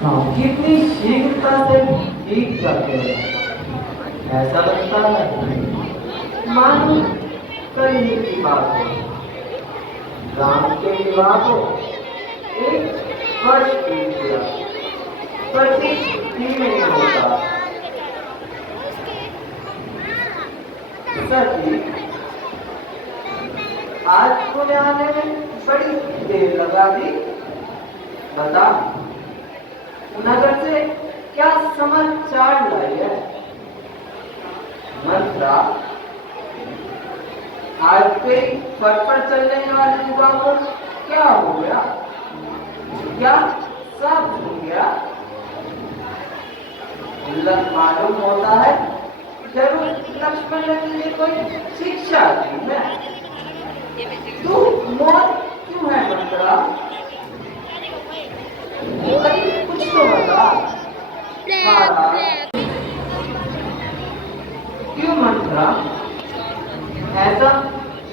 हाँ, कितनी शीघ्रता से ठीक करते हैं। ऐसा लगता है मानो कल ही की बात है। राम के विवाह को एक वर्ष बीत गया, पर ठीक ही नहीं होता। सची आज पुणे आने में बड़ी देर लगा दी। बता, नगर से क्या समाचार लाई है? मंत्रा, आज पे पट पर चलने वाले युवा को क्या हो गया? क्या सब हो गया? मालूम होता है जरूर लक्ष्मण ने तुझे कोई शिक्षा दी है। तू मौत क्यों है मंत्रा? अरे कुछ तो बता। क्यों मंत्रा, ऐसा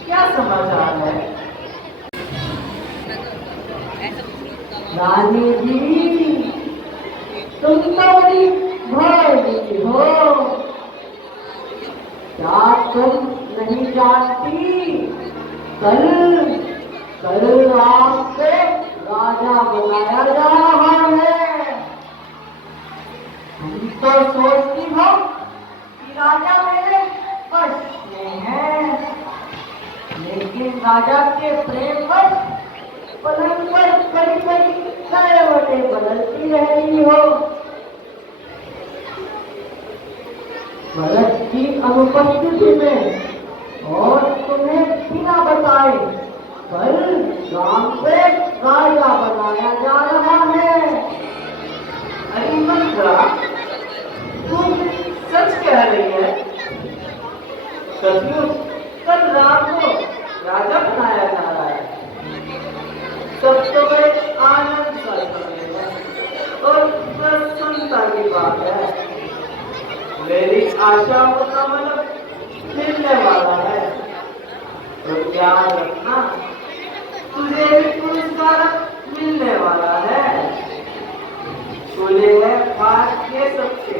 क्या समाचार है? रानी जी, तुम तो बड़ी भोली हो। क्या तुम नहीं जानती? कल कल आपको राजा बनाया जा रहा है। तुम तो सोचती हो कि राजा मेरे वश में है, लेकिन राजा के प्रेम वश पलंग पर कड़ी कड़ी करवटें बदलती रही हो। भरत की अनुपस्थिति में और तुम्हें बिना बताए कल गांव पे राजा बनाया जा रहा है। अरे मंत्रा, तू सच कह रही है? सचमुच कल राम को राजा बनाया जा रहा है। सब तो बड़े आनंद का समय है और प्रसन्नता की बात है। मेरी आशाओं का मतलब मिलने वाला है। तो ध्यान रखना, तुझे भी पुरस्कार मिलने वाला है। तुझे है भाग्य सबके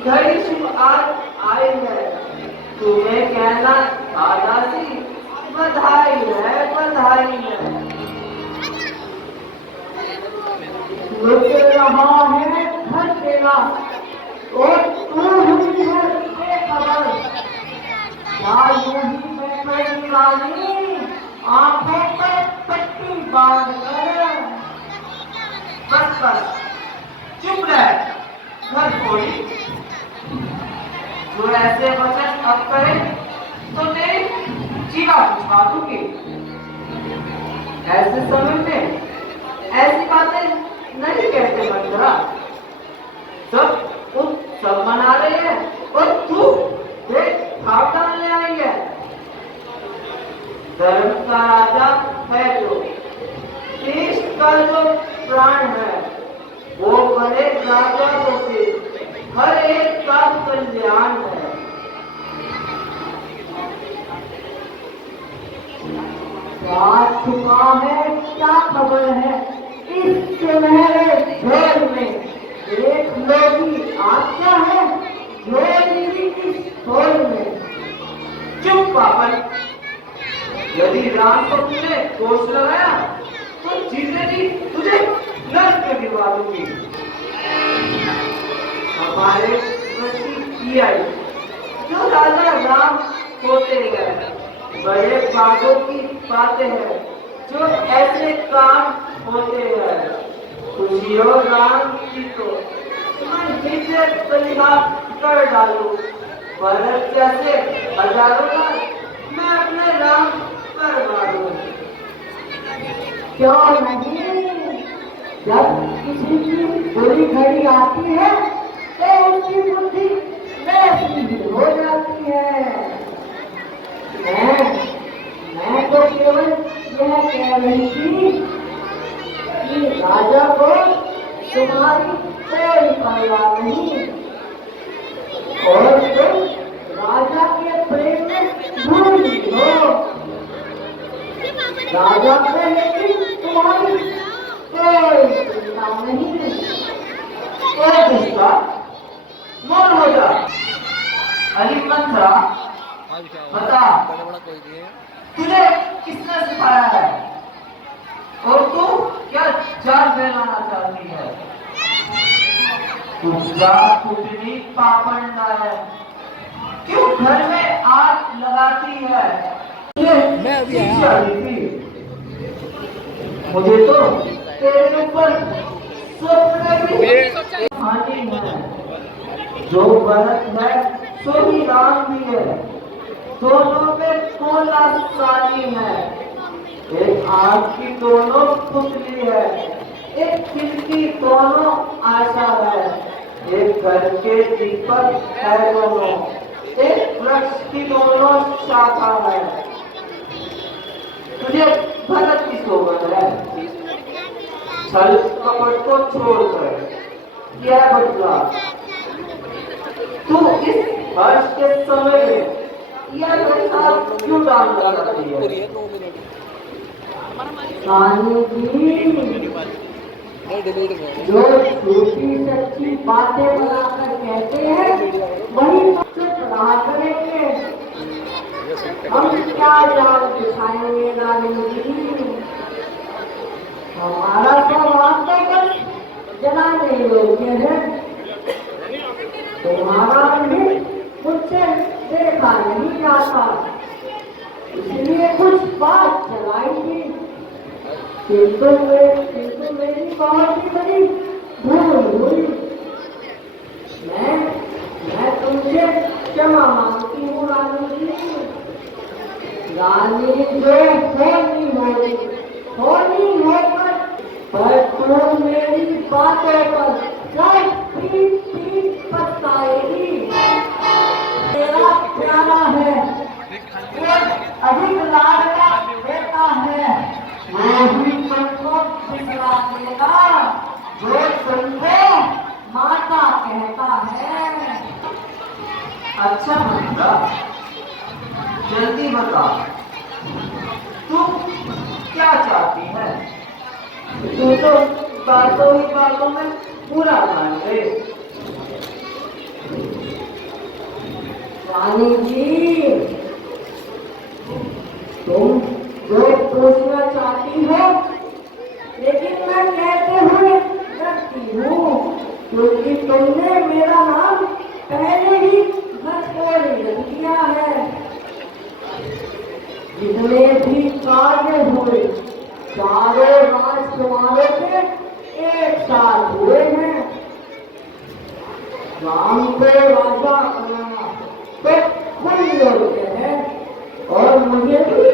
घड़ी शुभ आज आई है। तुम्हें कहना दादाजी बधाई है, बधाई है। लुट रहा है घर तेरा और तू हुई है बेखबर। क्या यूं ही बैठी रानी आंखों पर पट्टी बांध कर? बस बस चुप रह घर कोई। जो ऐसे वचन अब करे तो तेरी जीवा बुझा दूंगी। ऐसे समय में ऐसी बातें नहीं कहते मंत्रा। सब उत्सव मना रहे हैं और तू एक भाव डालने आई है। धर्म का राजा है जो, देश का जो प्राण है, वो बड़े राजा को हर एक का कल्याण है। क्या छुपा है, क्या खबर है इस सुनहरे घर में? देख लोगी आज्ञा है जो मेरी इस खोल में। चुप पापन, यदि राम को तुमने दोष लगाया तो जीते जी तुझे नर्क में गिरवा दूंगी। हमारे की आई जो राजा राम होते गए, बड़े भागों की बातें हैं जो ऐसे काम होते हैं। खुशी हो राम की तो मैं जिसे बलिहार कर डालू। भरत जैसे हजारों का मैं अपने राम पर मारूं। क्यों नहीं? जब किसी की बुरी घड़ी आती है तो उसकी बुद्धि वैसी ही हो जाती है। मैं तो केवल यह कह रही थी कि राजा को तुम्हारी कोई परवाह नहीं और तुम राजा के प्रेम में भूली हो। राजा को लेकिन तुम्हारी कोई चिंता नहीं। ओ दुष्टा, मौन हो जा। अली मंत्रा, बता तुझे किसने सिखाया है और तू क्या जाल फैलाना चाहती है? पूजा कुटनी पापंडा है, क्यों घर में आग लगाती है? ये शिक्षा दी थी मुझे तो तेरे ऊपर स्वप्न भी हानि है। जो भरत है सो ही राम भी है, दोनों में कोला सानी है। एक आग की दोनों पुतली है, एक दिल की दोनों आशा है। एक घर के दीपक है दोनों, एक वृक्ष की दोनों शाखा है। तुझे भरत की सोबत है, छल कपट को छोड़कर यह बदला। तू इस हर्ष के समय में यह दशा क्यों डाल करती है? रानी जी, जो झूठी सच्ची बातें बनाकर कहते हैं वही चुप रहा करेंगे। हम क्या जाल बिछाएंगे रानी जी? हमारा स्वभाव तो बस जलाने योग्य है। तुम्हारा भी मुझसे देखा नहीं जाता, इसलिए कुछ बात चलाई थी, किंतु मेरी बहुत ही बड़ी भूल हुई। मैं तुमसे क्षमा मांगती हूँ रानी जी। रानी जो होनी होकर पर तुम मेरी बातों पर सब पीठ पछताएगी। तेरा प्यारा है, अधिक लाडला बेटा है, वही तुमको पिघला देगा जो तुमको माता कहता है। अच्छा मंत्रा, जल्दी बता तू क्या चाहती है? तू तो बातों ही बातों में पूरा मान गए। रानी जी, तुम जो पूछना चाहती हो, लेकिन मैं कहते हुए रखती हूँ, क्योंकि तुमने मेरा नाम पहले ही घटोली रख दिया है। जितने भी कार्य हुए चारों राजकुमारों के एक साथ हुए हैं। राम को राजा बनाना तो खुद योग्य है और मुझे भी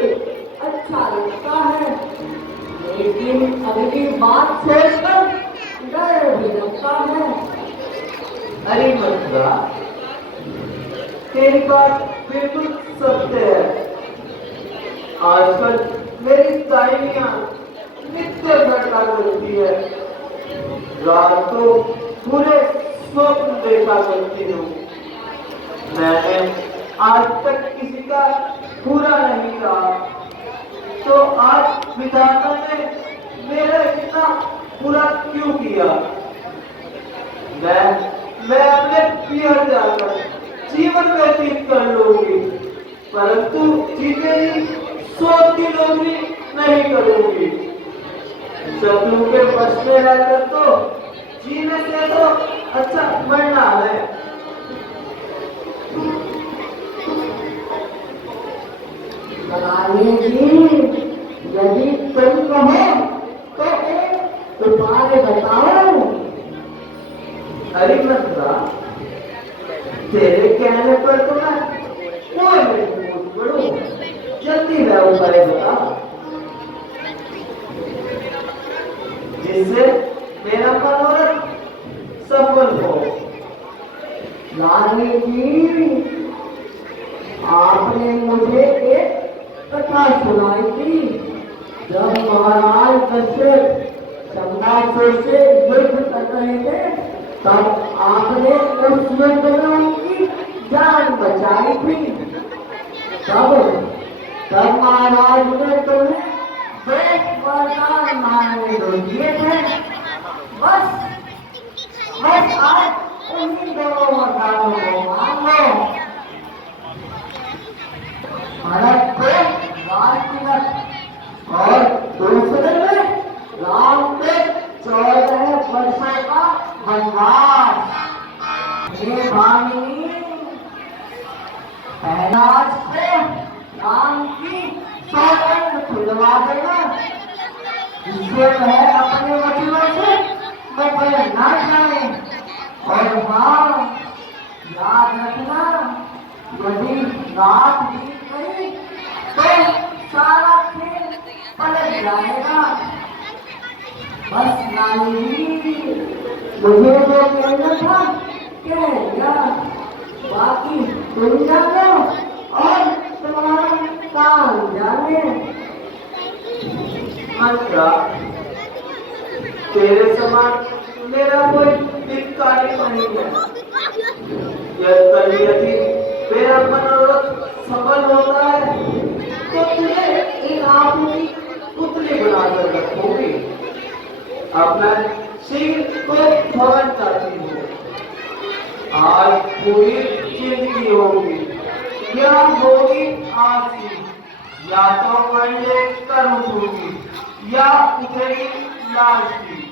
अच्छा लगता है, लेकिन अगली बात सोचकर डर भी लगता है। अरे मंत्रा, तेरी बात बिल्कुल सत्य है। आजकल मेरी ताइयां नित्य घटना करती है, रात को पूरे स्वप्न देखा करती हूँ। मैंने आज तक किसी का पूरा नहीं कहा, तो आज विधाता ने मेरा इतना पूरा क्यों किया? मैं अपने पियर जाकर जीवन व्यतीत कर लूंगी, परंतु जीते ही 100 की नौकरी नहीं करूंगी। शत्रु के वश में रहकर तो जीने से तो अच्छा मरना है। रानी जी, यदि तुम कहो तो एक उपाय बताओ। अरे मंत्रा, तेरे कहने पर तो मैं कोई नहीं पूछ पड़ू, जल्दी वह उपाय बता जिससे मेरा मनोरथ सफल हो। रानी जी, आपने मुझे एक कथा सुनाई थी। जब महाराज दशरथ चंद्रासुर से युद्ध कर रहे थे, तब आपने उस युद्ध में उनकी जान बचाई थी। तब महाराज ने तुम्हें एक वरदान मांगने को दिए थे। बस वनवास। हे भामिनी, पहलाज को राम की सौगंध खुलवा देना, जिससे वह अपने वचनों से मुकर ना जाए। और हाँ, याद रखना, यदि रात बीत गई तो सारा खेल पलट जाएगा। बस नानी जी, मुझे जो कहना था कह दिया, बाकी तुम जानो और तुम्हारा काम जाने। अच्छा, तेरे समान मेरा कोई धिक्कारी नहीं है। यदि मेरा मनोरथ सफल होता है तो तुझे इन आंखों की पुतली बनाकर रखूंगी। अब मैं शीघ्र को भवन चाहती हूँ। आज पूरी जिंदगी होगी या होगी आसी, या तो पहले कर उठूंगी या उठेगी लाश की।